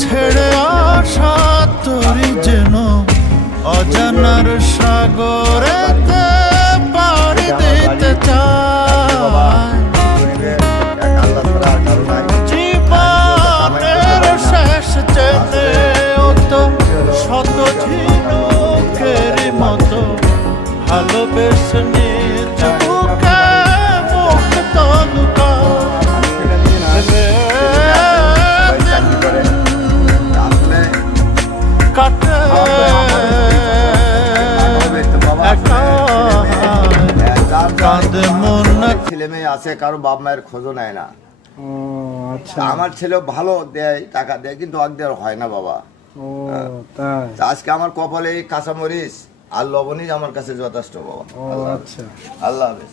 ছেড়ে আসা তোরই যেন অজানার সাগরেতে পাড়ি দিতে চায়। জীবনের শেষ যেতে তো শত ঝিনুকের মতো ভালোবেসে নিজ বুকে মুক্ত কাটে কাঁদে মন। ছেলে মেয়ে আছে, কারো বাপ মায়ের খোঁজও নেয় না। ও আচ্ছা। আমার ছেলে ভালো দেয়, টাকা দেয়, কিন্তু আগদের হয় না বাবা। ও তাই। আজকে আমার কপালে এই কাঁচামরিচ আর লবণই আমার কাছে যথেষ্ট বাবা। ও আচ্ছা। আল্লাহ হাফেজ।